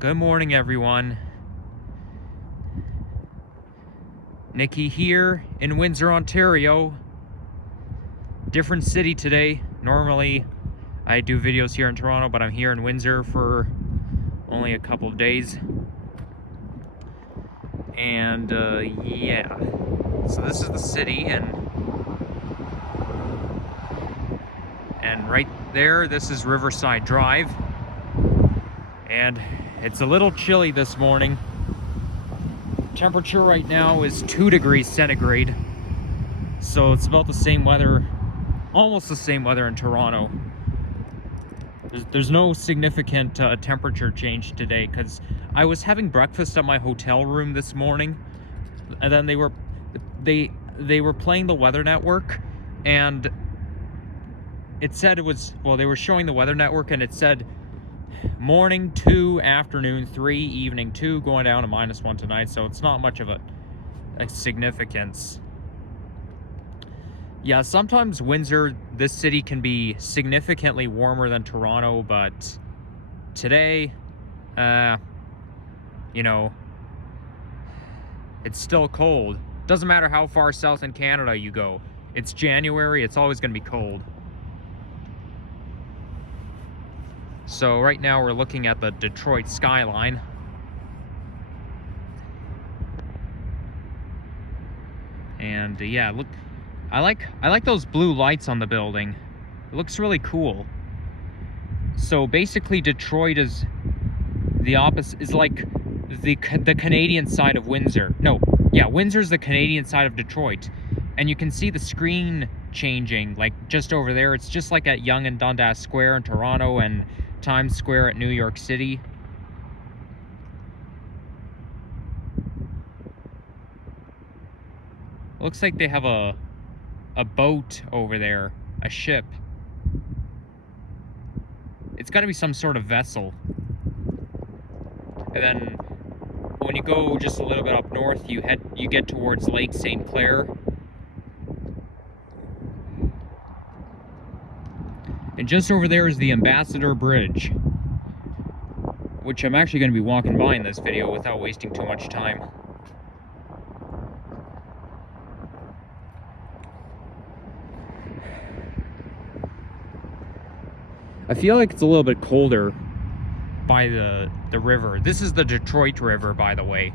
Good morning, everyone. Nikki here in Windsor, Ontario. Different city today. Normally, I do videos here in Toronto, but I'm here in Windsor for only a couple of days. And yeah, so this is the city, and right there, this is Riverside Drive. And it's a little chilly this morning. Temperature right now is 2 degrees centigrade. So it's about the same weather, almost the same weather in Toronto. There's no significant temperature change today because I was having breakfast at my hotel room this morning, and then they were playing the Weather Network, and it said it was, well, they were showing the Weather Network, and it said morning 2, afternoon 3, evening 2, going down to -1 tonight. So it's not much of a significance. Yeah, sometimes Windsor, this city, can be significantly warmer than Toronto, but today, you know, it's still cold. Doesn't matter how far south in Canada you go. It's January, it's always going to be cold. So right now we're looking at the Detroit skyline. And yeah, look, I like those blue lights on the building. It looks really cool. So basically Detroit is the opposite, is like the Canadian side of Windsor. No, yeah, Windsor's the Canadian side of Detroit. And you can see the screen changing, like just over there. It's just like at Yonge and Dundas Square in Toronto and Times Square at New York City. Looks like they have a boat over there, a ship. It's got to be some sort of vessel. And then when you go just a little bit up north, you get towards Lake St. Clair. And just over there is the Ambassador Bridge, which I'm actually going to be walking by in this video without wasting too much time. I feel like it's a little bit colder by the river. This is the Detroit River, by the way.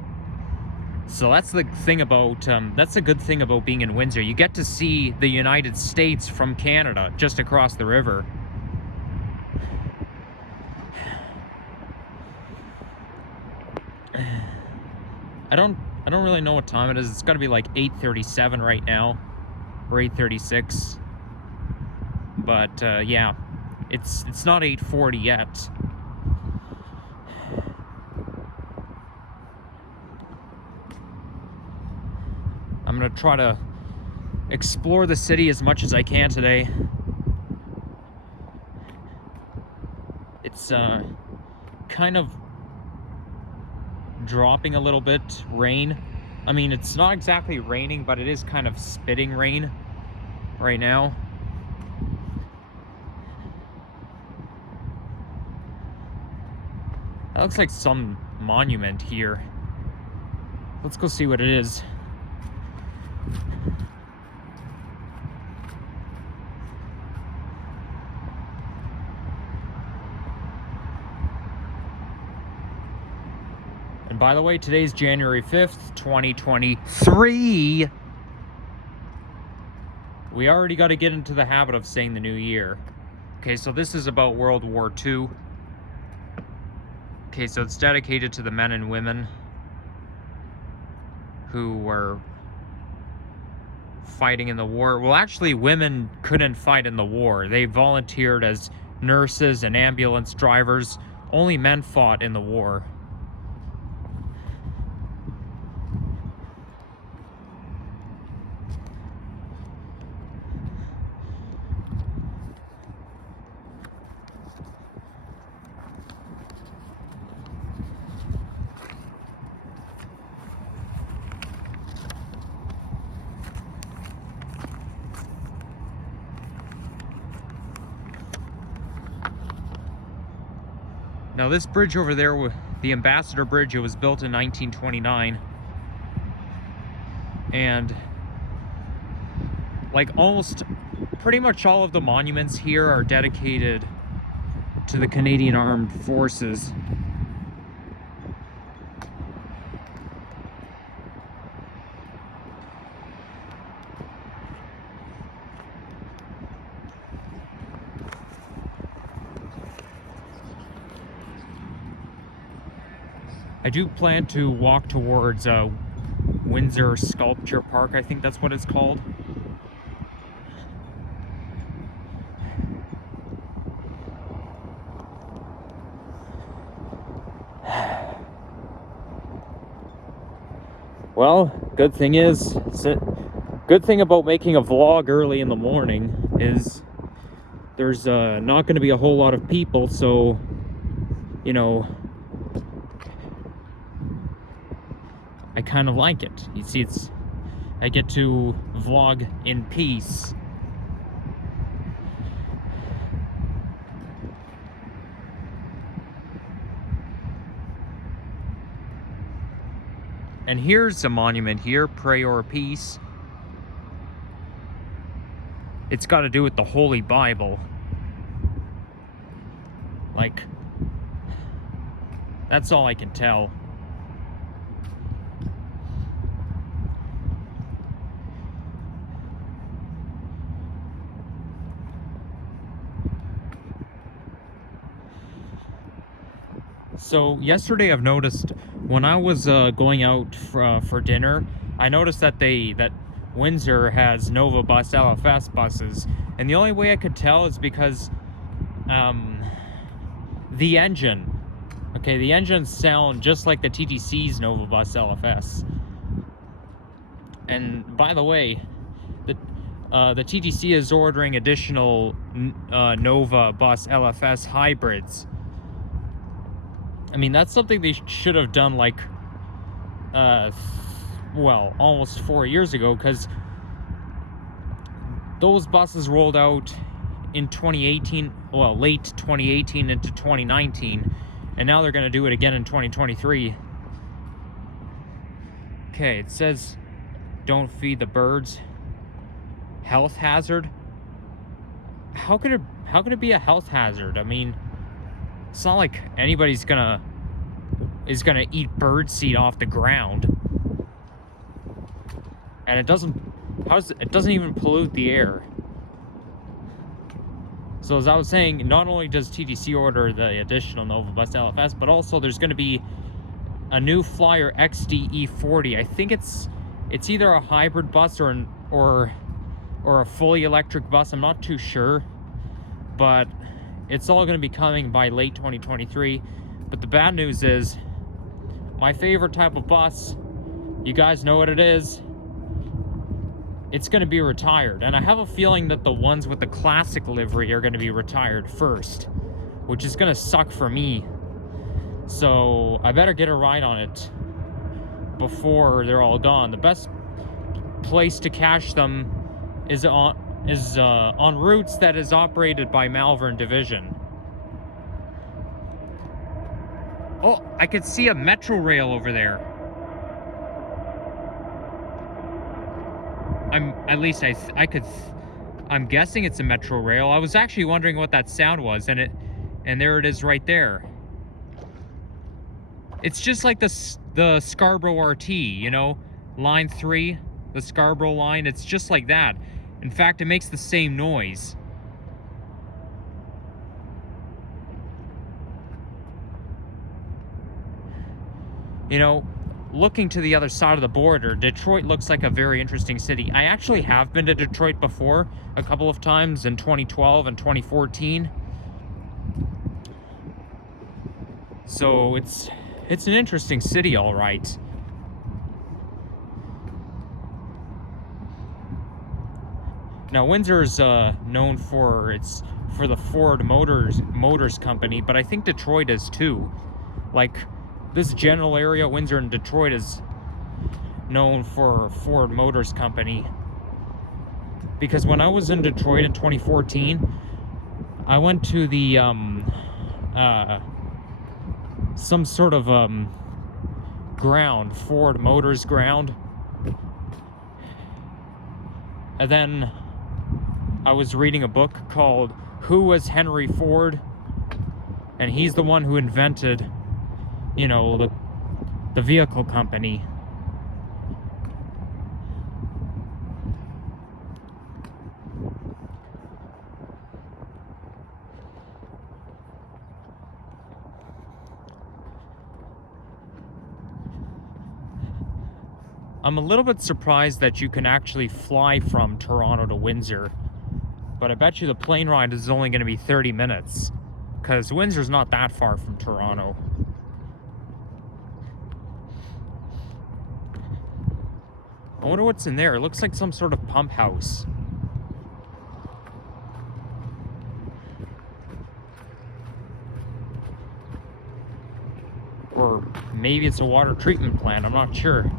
So that's the thing about, that's a good thing about being in Windsor. You get to see the United States from Canada just across the river. I don't really know what time it is. It's got to be like 8:37 right now, or 8:36. But yeah, it's not 8:40 yet. I'm gonna try to explore the city as much as I can today. It's kind of dropping a little bit, rain. I mean, it's not exactly raining, but it is kind of spitting rain right now. That looks like some monument here. Let's go see what it is. And by the way, today's January 5th, 2023. We already got to get into the habit of saying the new year. Okay, so this is about World War II. Okay, so it's dedicated to the men and women who were fighting in the war. Well, actually, women couldn't fight in the war. They volunteered as nurses and ambulance drivers. Only men fought in the war. Now this bridge over there, the Ambassador Bridge. It was built in 1929. And like almost pretty much all of the monuments here are dedicated to the Canadian Armed Forces. I do plan to walk towards Windsor Sculpture Park, I think that's what it's called. Well, good thing about making a vlog early in the morning is there's not going to be a whole lot of people, so, you know, I kind of like it. You see, I get to vlog in peace. And here's a monument here, Pray or Peace. It's got to do with the Holy Bible. Like, that's all I can tell. So yesterday I've noticed when I was going out for dinner, I noticed that Windsor has Nova Bus LFS buses, and the only way I could tell is because the engines sound just like the TTC's Nova Bus LFS. And by the way, the TTC is ordering additional Nova Bus LFS hybrids. I mean, that's something they should have done like, well, almost 4 years ago, because those buses rolled out in 2018, well, late 2018 into 2019, and now they're going to do it again in 2023. Okay, it says, don't feed the birds. Health hazard? How could it be a health hazard? I mean, it's not like anybody's gonna eat bird seed off the ground, and it doesn't even pollute the air. So as I was saying, not only does TTC order the additional Nova Bus LFS, but also there's going to be a new Flyer XD-E40. I think it's either a hybrid bus or a fully electric bus. I'm not too sure, but it's all going to be coming by late 2023. But the bad news is, my favorite type of bus, you guys know what it is, it's going to be retired. And I have a feeling that the ones with the classic livery are going to be retired first, which is going to suck for me. So I better get a ride on it before they're all gone. The best place to cache them is on routes that is operated by Malvern Division. Oh, I could see a metro rail over there. I'm guessing it's a metro rail. I was actually wondering what that sound was, and there it is right there. It's just like the Scarborough RT, you know, line 3, the Scarborough line. It's just like that. In fact, it makes the same noise. You know, looking to the other side of the border, Detroit looks like a very interesting city. I actually have been to Detroit before, a couple of times in 2012 and 2014. So it's an interesting city, all right. Now, Windsor is known for the Ford Motors Company, but I think Detroit is too. Like, this general area, Windsor and Detroit, is known for Ford Motors Company. Because when I was in Detroit in 2014, I went to the some sort of ground, Ford Motors ground. And then I was reading a book called Who Was Henry Ford? And he's the one who invented, you know, the vehicle company. I'm a little bit surprised that you can actually fly from Toronto to Windsor, but I bet you the plane ride is only going to be 30 minutes, because Windsor's not that far from Toronto. I wonder what's in there. It looks like some sort of pump house. Or maybe it's a water treatment plant, I'm not sure.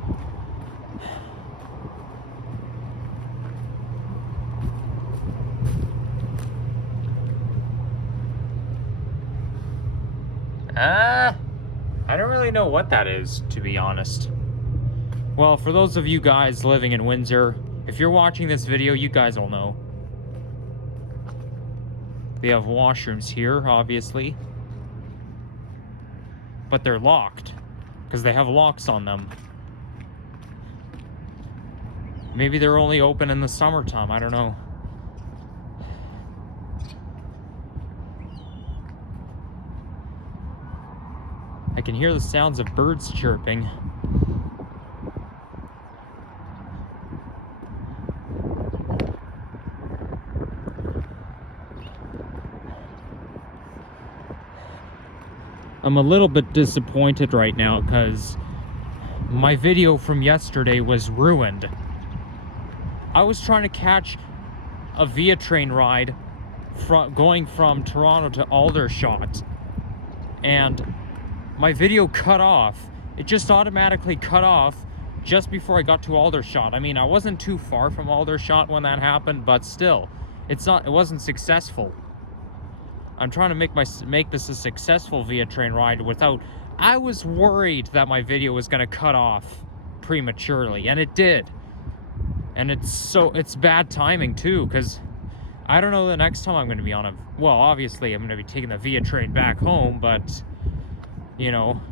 I don't really know what that is, to be honest. Well, for those of you guys living in Windsor, if you're watching this video, you guys will know. They have washrooms here, obviously. But they're locked, because they have locks on them. Maybe they're only open in the summertime, I don't know. I can hear the sounds of birds chirping. I'm a little bit disappointed right now because my video from yesterday was ruined. I was trying to catch a Via train ride going from Toronto to Aldershot, and my video cut off. It just automatically cut off just before I got to Aldershot. I mean, I wasn't too far from Aldershot when that happened, but still, it wasn't successful. I'm trying to make this a successful Via train ride without... I was worried that my video was going to cut off prematurely, and it did. And it's bad timing too, because I don't know the next time I'm going to be on a... Well, obviously I'm going to be taking the Via train back home, but... You know,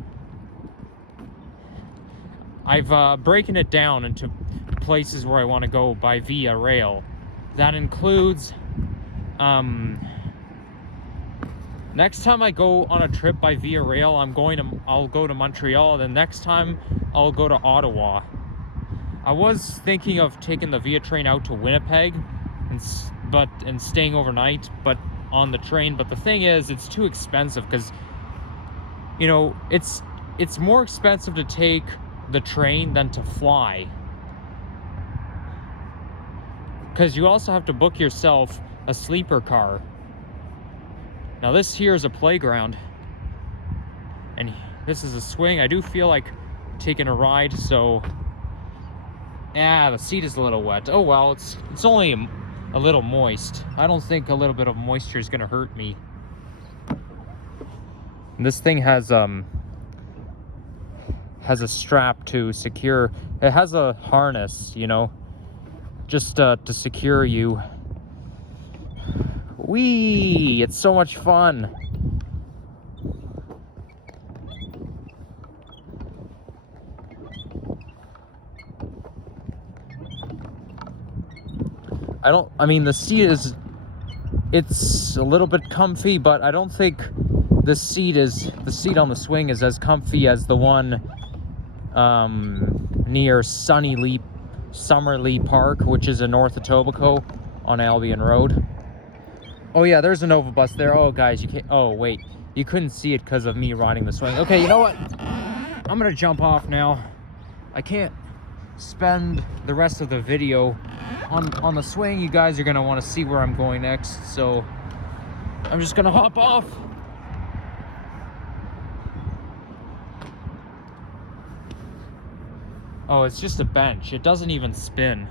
I've broken it down into places where I want to go by Via Rail. That includes, next time I go on a trip by Via Rail, I'll go to Montreal. Then next time I'll go to Ottawa. I was thinking of taking the Via train out to Winnipeg and staying overnight, but on the train. But the thing is, it's too expensive because, you know, it's more expensive to take the train than to fly. Because you also have to book yourself a sleeper car. Now this here is a playground. And this is a swing. I do feel like taking a ride, so... Yeah, the seat is a little wet. Oh well, it's only a little moist. I don't think a little bit of moisture is gonna hurt me. And this thing has a strap to secure. It has a harness, you know, just to secure you. Whee! It's so much fun. I mean, the seat it's a little bit comfy, but I don't think the seat on the swing is as comfy as the one near Summerlee Park, which is in North Etobicoke on Albion Road. Oh yeah, there's a Nova bus there. Oh guys, you can't... Oh wait, you couldn't see it because of me riding the swing. Okay, you know what? I'm gonna jump off now. I can't spend the rest of the video on the swing. You guys are gonna want to see where I'm going next, so I'm just gonna hop off. Oh, it's just a bench. It doesn't even spin.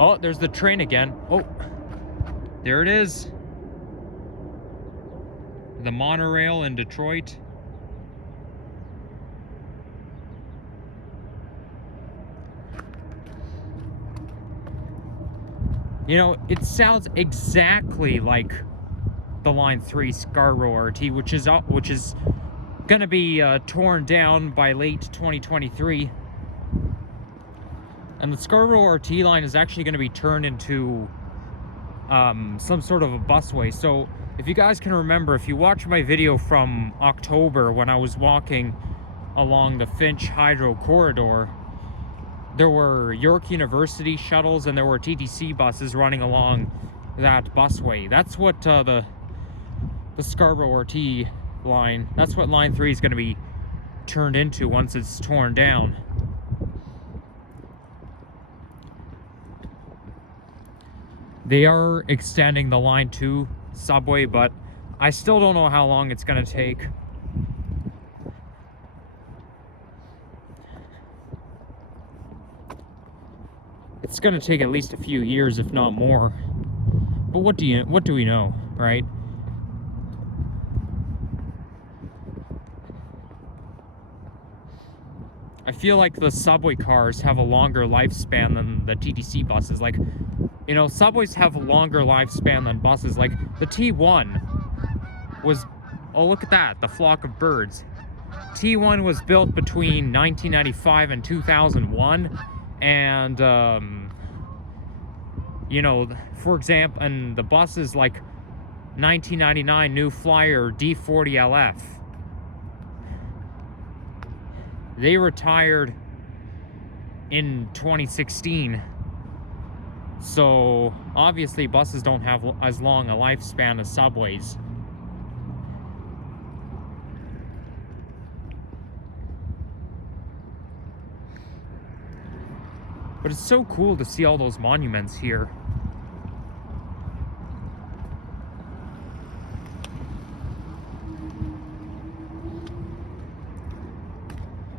Oh, there's the train again. Oh, there it is. The monorail in Detroit. You know, it sounds exactly like the Line 3 Scarborough RT, which is going to be torn down by late 2023. And the Scarborough RT line is actually going to be turned into some sort of a busway. So if you guys can remember, if you watch my video from October when I was walking along the Finch Hydro Corridor, there were York University shuttles and there were TTC buses running along that busway. That's what the Scarborough RT line, that's what Line 3 is going to be turned into once it's torn down. They are extending the Line 2 subway, but I still don't know how long it's going to take. It's going to take at least a few years, if not more. But what do we know, right? I feel like the subway cars have a longer lifespan than the TTC buses. Like, you know, subways have a longer lifespan than buses. Like, the T1 was, oh, look at that, the flock of birds. T1 was built between 1995 and 2001. And, you know, for example, and the buses like 1999 New Flyer D40LF. They retired in 2016. So obviously buses don't have as long a lifespan as subways. But it's so cool to see all those monuments here.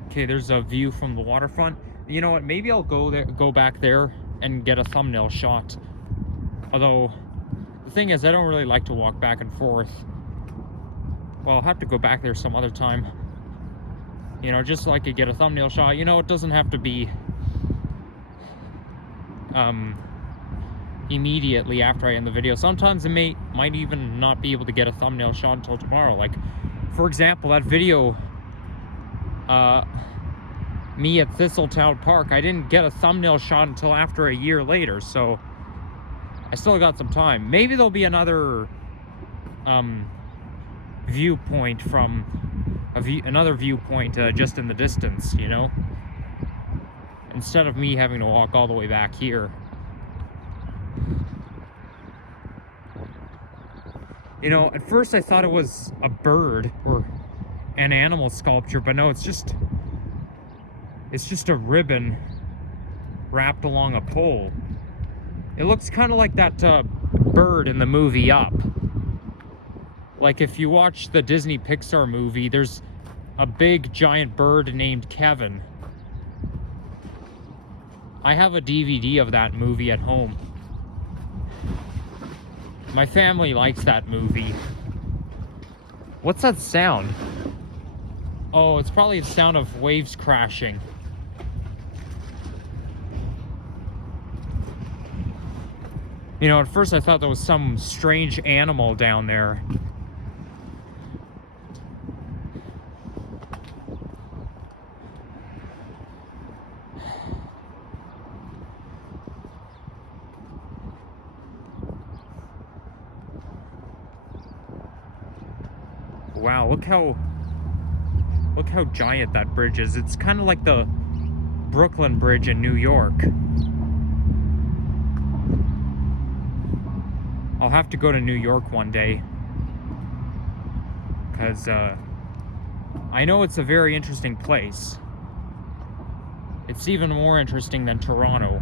Okay, there's a view from the waterfront. You know what? Maybe I'll go back there and get a thumbnail shot. Although, the thing is, I don't really like to walk back and forth. Well, I'll have to go back there some other time. You know, just so I could get a thumbnail shot. You know, it doesn't have to be immediately after I end the video. Sometimes I might even not be able to get a thumbnail shot until tomorrow. Like, for example, that video, me at Thistletown Park, I didn't get a thumbnail shot until after a year later, so I still got some time. Maybe there'll be another viewpoint from another viewpoint just in the distance, you know, instead of me having to walk all the way back here. You know, at first I thought it was a bird or an animal sculpture, but no, it's just a ribbon wrapped along a pole. It looks kind of like that bird in the movie Up. Like, if you watch the Disney Pixar movie, there's a big giant bird named Kevin. I have a DVD of that movie at home. My family likes that movie. What's that sound? Oh, it's probably the sound of waves crashing. You know, at first I thought there was some strange animal down there. Wow, look how giant that bridge is. It's kind of like the Brooklyn Bridge in New York. I'll have to go to New York one day, because I know it's a very interesting place. It's even more interesting than Toronto.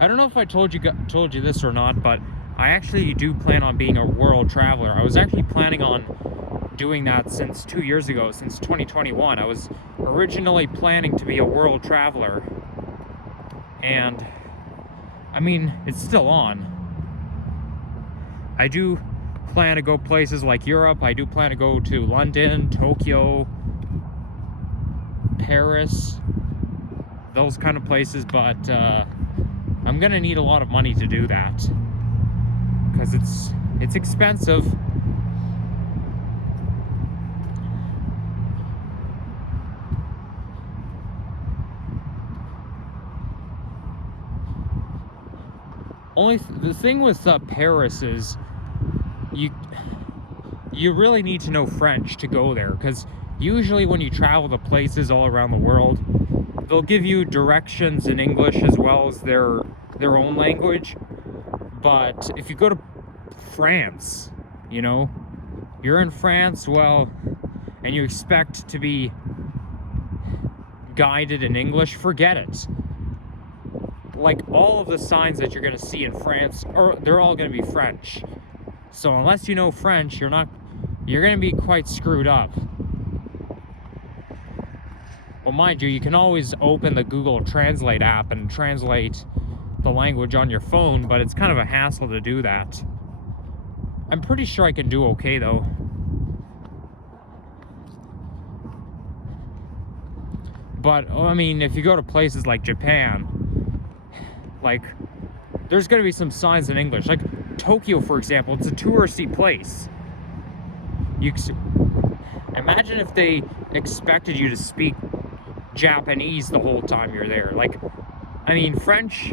I don't know if I told you this or not, but I actually do plan on being a world traveler. I was actually planning on doing that since 2 years ago, since 2021. I was originally planning to be a world traveler, and I mean, it's still on. I do plan to go places like Europe. I do plan to go to London, Tokyo, Paris, those kind of places, but I'm gonna need a lot of money to do that because it's expensive. The thing with Paris is you really need to know French to go there, because usually when you travel to places all around the world, they'll give you directions in English as well as their own language. But if you go to France, you know, you're in France, well, and you expect to be guided in English, forget it. Like, all of the signs that you're going to see in France, they're all going to be French. So unless you know French, you're going to be quite screwed up. Well, mind you can always open the Google Translate app and translate the language on your phone, but it's kind of a hassle to do that. I'm pretty sure I can do okay, though. But, I mean, if you go to places like Japan, like, there's going to be some signs in English. Like, Tokyo, for example, it's a touristy place. Imagine if they expected you to speak Japanese the whole time you're there. Like, I mean, French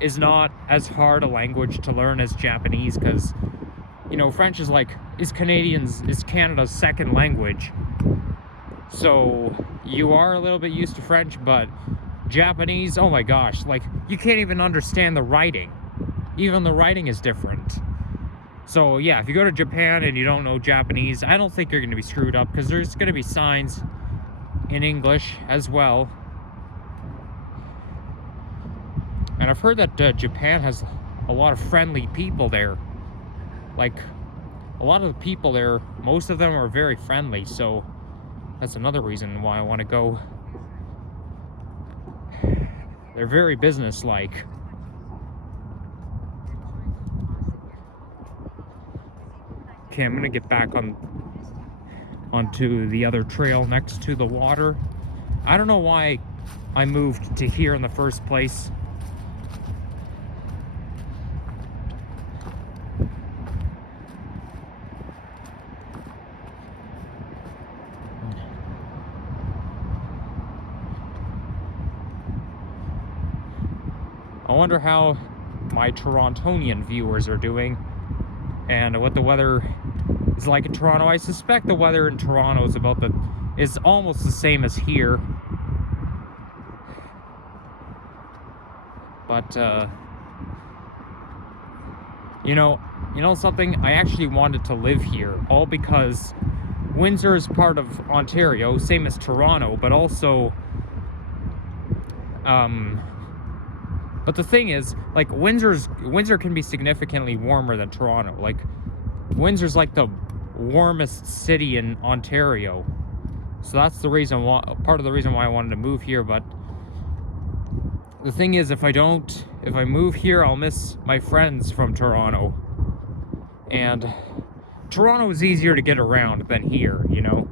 is not as hard a language to learn as Japanese, because, you know, French is Canada's second language. So you are a little bit used to French, but Japanese, oh my gosh, like, you can't even understand the writing. Even the writing is different. So yeah, if you go to Japan and you don't know Japanese, I don't think you're going to be screwed up, because there's going to be signs in English as well. And I've heard that Japan has a lot of friendly people there. Like, a lot of the people there, most of them are very friendly, so that's another reason why I want to go. They're very business-like. Okay, I'm gonna get back onto the other trail next to the water. I don't know why I moved to here in the first place. I wonder how my Torontonian viewers are doing and what the weather is like in Toronto. I suspect the weather in Toronto is almost the same as here. But you know something? I actually wanted to live here, all because Windsor is part of Ontario, same as Toronto, but also but the thing is, like, Windsor can be significantly warmer than Toronto. Like, Windsor's like the warmest city in Ontario. So that's the reason why, part of the reason why I wanted to move here. But the thing is, if I move here, I'll miss my friends from Toronto. And Toronto is easier to get around than here, you know?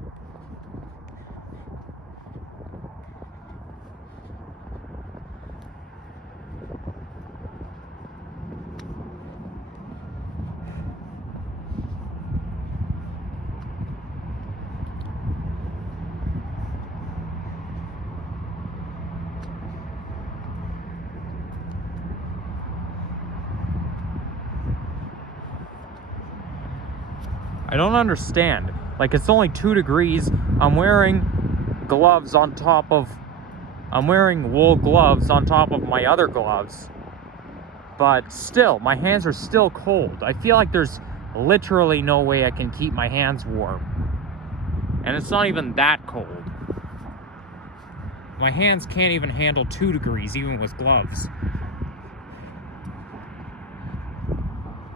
I don't understand. Like, it's only 2 degrees. I'm wearing wool gloves on top of my other gloves. But still, my hands are still cold. I feel like there's literally no way I can keep my hands warm. And it's not even that cold. My hands can't even handle 2 degrees, even with gloves.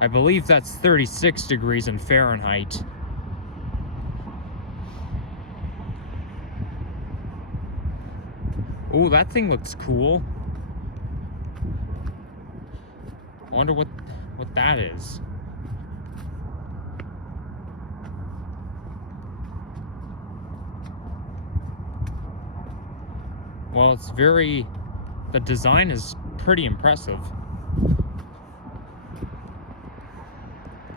I believe that's 36 degrees in Fahrenheit. Oh, that thing looks cool. I wonder what that is. Well, it's very... the design is pretty impressive.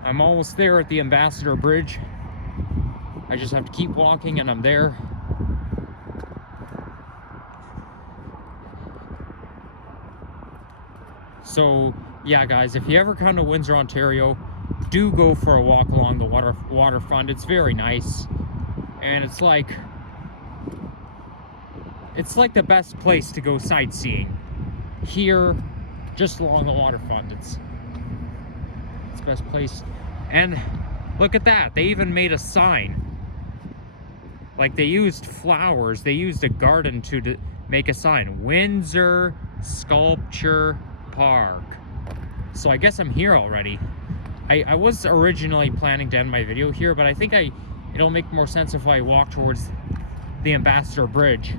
I'm almost there at the Ambassador Bridge. I just have to keep walking and I'm there. So, yeah, guys, if you ever come to Windsor, Ontario, do go for a walk along the waterfront. It's very nice. And it's like the best place to go sightseeing. Here, just along the waterfront. It's the best place. And look at that. They even made a sign. Like, they used flowers. They used a garden to make a sign. Windsor Sculpture Park. So I guess I'm here already. I was originally planning to end my video here, but I think it'll make more sense if I walk towards the Ambassador Bridge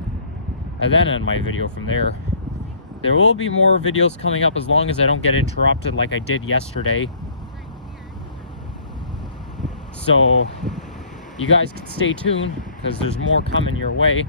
and then end my video from there. There will be more videos coming up as long as I don't get interrupted like I did yesterday. So you guys can stay tuned because there's more coming your way.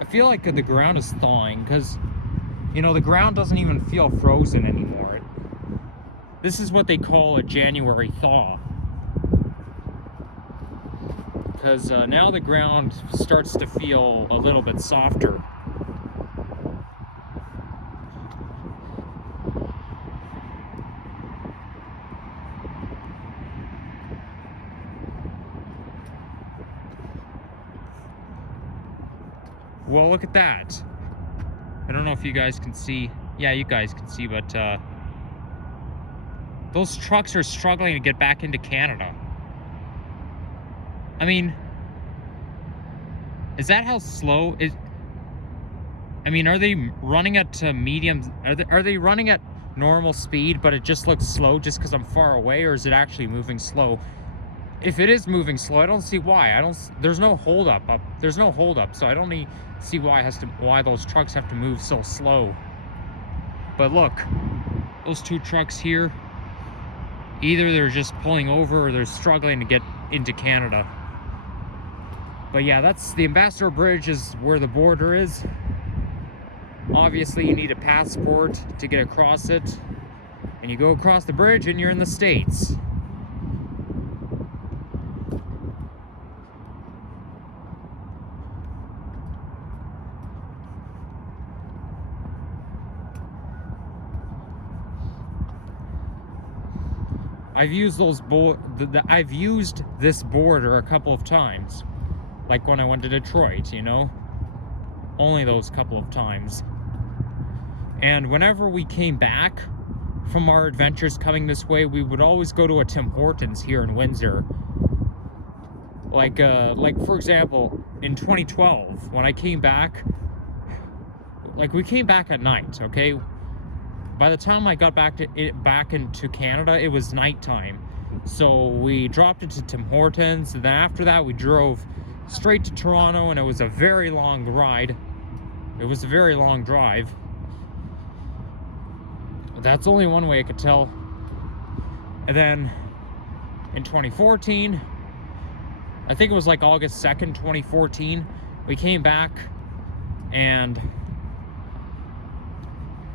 I feel like the ground is thawing because, you know, the ground doesn't even feel frozen anymore. This is what they call a January thaw. Because now the ground starts to feel a little bit softer. Well, look at that. I don't know if you guys can see. Yeah, you guys can see, but those trucks are struggling to get back into Canada. I mean, is that how slow is? I mean, are they running at medium? Are they running at normal speed, but it just looks slow just because I'm far away, or is it actually moving slow? If it is moving slow, I don't see why. There's no hold up. There's no hold up, so I don't see why those trucks have to move so slow. But look, those two trucks here, either they're just pulling over or they're struggling to get into Canada. But yeah, that's the Ambassador Bridge is where the border is. Obviously, you need a passport to get across it, and you go across the bridge and you're in the States. I've used I've used this border a couple of times, like when I went to Detroit, you know, only those couple of times. And whenever we came back from our adventures coming this way, we would always go to a Tim Hortons here in Windsor. Like for example, in 2012, when I came back, like we came back at night, okay? By the time I got back into Canada, it was nighttime. So we dropped into Tim Hortons, and then after that we drove straight to Toronto, and it was a very long ride. It was a very long drive. That's only one way I could tell. And then in 2014, I think it was like August 2nd, 2014, we came back, and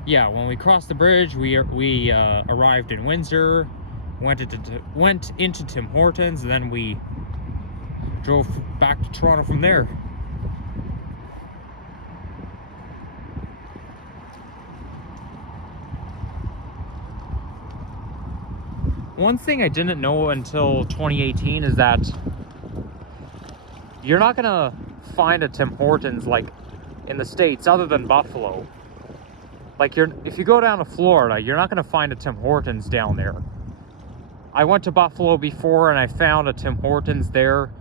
yeah, when we crossed the bridge, we arrived in Windsor, went into Tim Hortons, and then we drove back to Toronto from there. One thing I didn't know until 2018 is that you're not gonna find a Tim Hortons like in the States other than Buffalo. Like, if you go down to Florida, you're not going to find a Tim Hortons down there. I went to Buffalo before and I found a Tim Hortons there,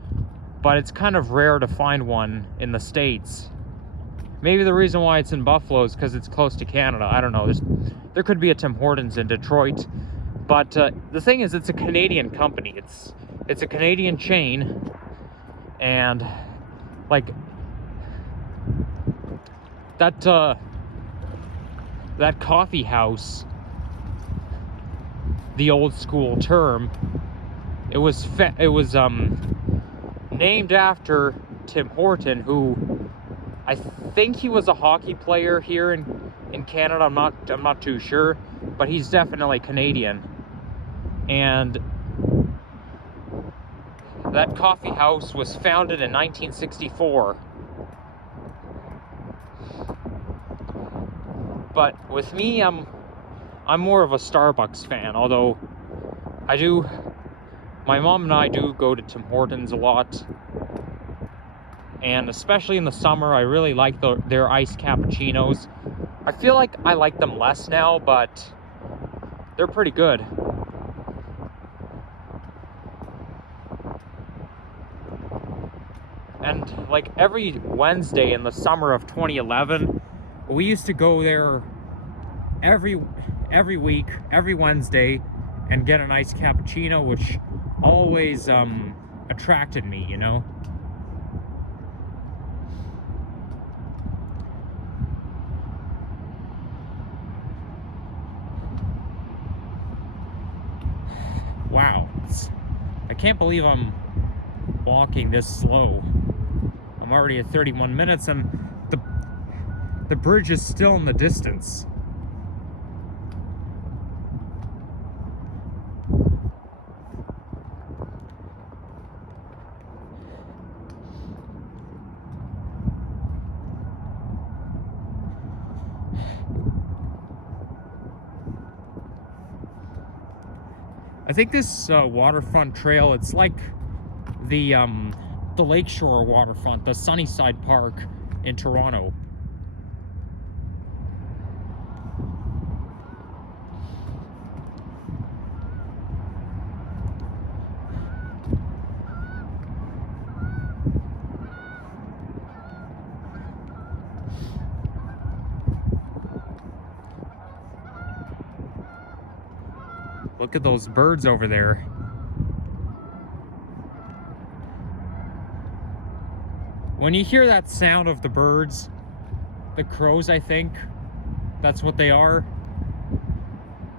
but it's kind of rare to find one in the States. Maybe the reason why it's in Buffalo is because it's close to Canada. I don't know. There could be a Tim Hortons in Detroit, but the thing is, it's a Canadian company. It's a Canadian chain, and like that coffee house, the old school term, it was named after Tim Horton, who I think he was a hockey player here in Canada. I'm not too sure, but he's definitely Canadian. And that coffee house was founded in 1964. But with me, I'm more of a Starbucks fan, although my mom and I do go to Tim Hortons a lot. And especially in the summer, I really like their iced cappuccinos. I feel like I like them less now, but they're pretty good. And like every Wednesday in the summer of 2011, we used to go there every week, every Wednesday, and get an iced cappuccino, which always attracted me, you know. Wow, I can't believe I'm walking this slow. I'm already at 31 minutes and the bridge is still in the distance. I think this waterfront trail, it's like the Lakeshore waterfront, the Sunnyside Park in Toronto. Look at those birds over there. When you hear that sound of the birds, the crows, I think, that's what they are,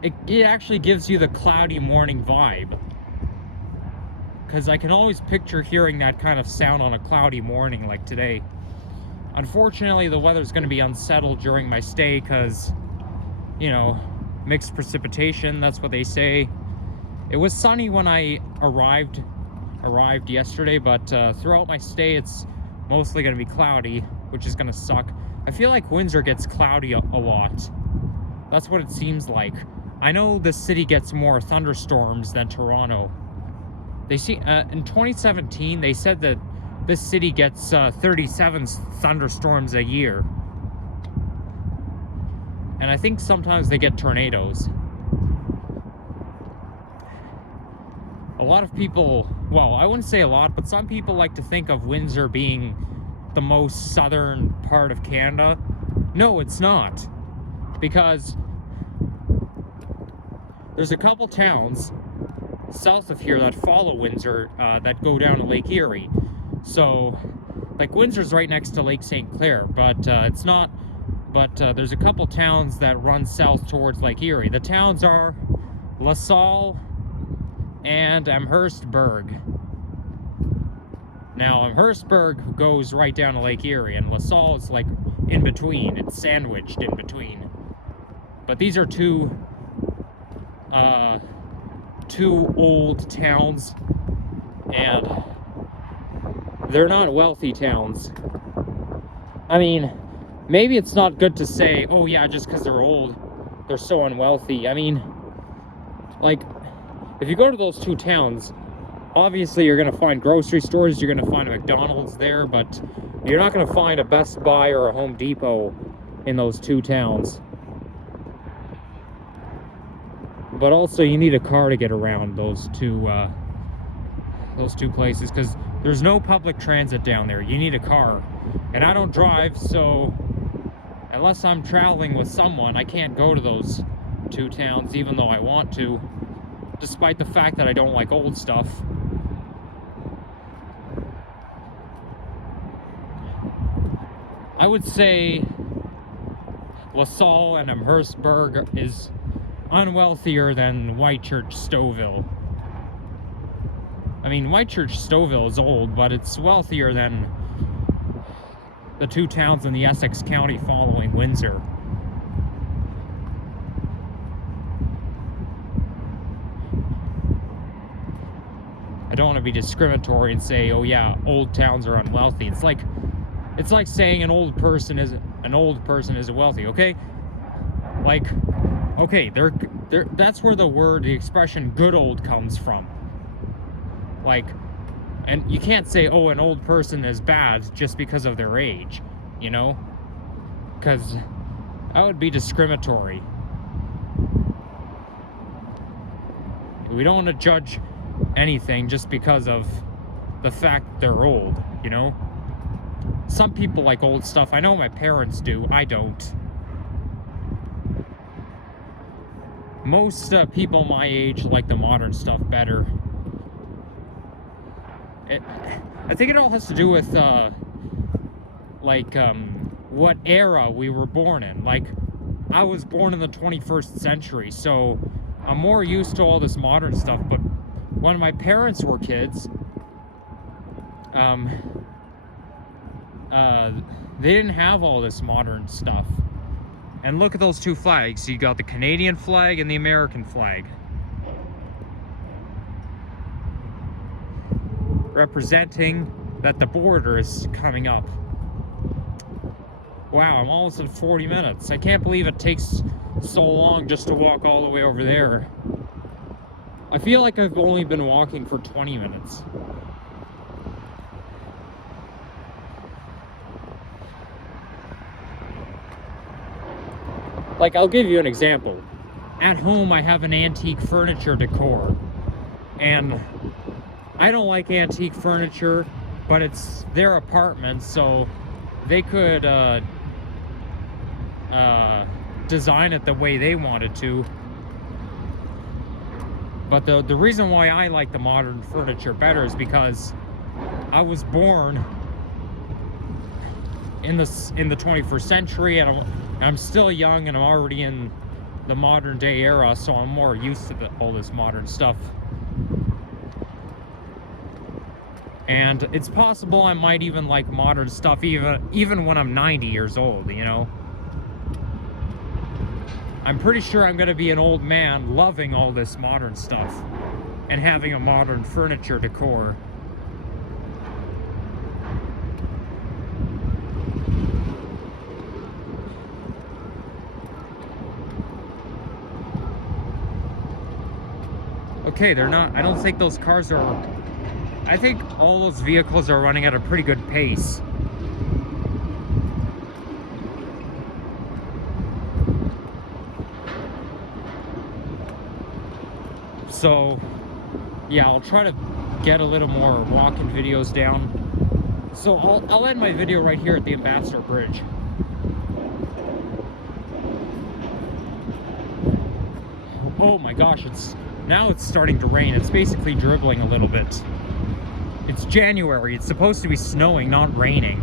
it actually gives you the cloudy morning vibe. Because I can always picture hearing that kind of sound on a cloudy morning like today. Unfortunately, the weather's going to be unsettled during my stay because, you know, mixed precipitation, that's what they say. It was sunny when I arrived yesterday, but throughout my stay it's mostly going to be cloudy, which is going to suck. I feel like Windsor gets cloudy a lot. That's what it seems like. I know the city gets more thunderstorms than Toronto. They see in 2017 they said that this city gets 37 thunderstorms a year. And I think sometimes they get tornadoes. A lot of people, well, I wouldn't say a lot, but some people like to think of Windsor being the most southern part of Canada. No, it's not. Because there's a couple towns south of here that follow Windsor that go down to Lake Erie. So, like, Windsor's right next to Lake St. Clair, but it's not. But there's a couple towns that run south towards Lake Erie. The towns are LaSalle and Amherstburg. Now, Amherstburg goes right down to Lake Erie, and LaSalle is like in between. It's sandwiched in between. But these are two old towns, and they're not wealthy towns. I mean, maybe it's not good to say, oh yeah, just because they're old, they're so unwealthy. I mean, like, if you go to those two towns, obviously you're going to find grocery stores, you're going to find a McDonald's there, but you're not going to find a Best Buy or a Home Depot in those two towns. But also you need a car to get around those two places, because there's no public transit down there. You need a car, and I don't drive, so unless I'm traveling with someone, I can't go to those two towns, even though I want to, despite the fact that I don't like old stuff. I would say LaSalle and Amherstburg is unwealthier than Whitechurch Stouffville. I mean, Whitechurch Stouffville is old, but it's wealthier than the two towns in the Essex County following Windsor. I don't want to be discriminatory and say, oh yeah, old towns are unwealthy. It's like saying an old person isn't wealthy, okay? Like, okay, that's where the expression good old comes from. Like, and you can't say, oh, an old person is bad just because of their age, you know? Because that would be discriminatory. We don't want to judge anything just because of the fact they're old, you know? Some people like old stuff. I know my parents do. I don't. Most people my age like the modern stuff better. I think it all has to do with what era we were born in. Like, I was born in the 21st century, so I'm more used to all this modern stuff. But when my parents were kids, they didn't have all this modern stuff. And look at those two flags. You got the Canadian flag and the American flag, representing that the border is coming up. Wow, I'm almost at 40 minutes. I can't believe it takes so long just to walk all the way over there. I feel like I've only been walking for 20 minutes. Like, I'll give you an example. At home, I have an antique furniture decor, and I don't like antique furniture, but it's their apartment, so they could design it the way they wanted to. But the reason why I like the modern furniture better is because I was born in the 21st century, and I'm still young, and I'm already in the modern day era, so I'm more used to all this modern stuff. And it's possible I might even like modern stuff even when I'm 90 years old, you know? I'm pretty sure I'm gonna be an old man loving all this modern stuff and having a modern furniture decor. Okay, they're not, I don't think those cars are, I think all those vehicles are running at a pretty good pace. So, yeah, I'll try to get a little more walking videos down. So I'll end my video right here at the Ambassador Bridge. Oh my gosh, now it's starting to rain. It's basically dribbling a little bit. It's January. It's supposed to be snowing, not raining.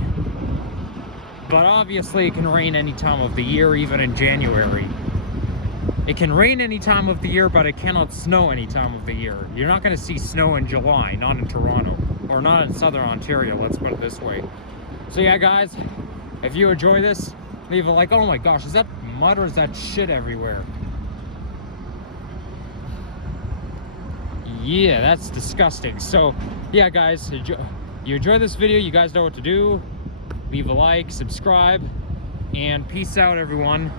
But obviously it can rain any time of the year, even in January. It can rain any time of the year, but it cannot snow any time of the year. You're not going to see snow in July, not in Toronto, or not in Southern Ontario, let's put it this way. So yeah, guys, if you enjoy this, leave a like. Oh my gosh, is that mud or is that shit everywhere? Yeah, that's disgusting. So yeah, guys, you enjoy this video, you guys know what to do. Leave a like, subscribe, and peace out, everyone.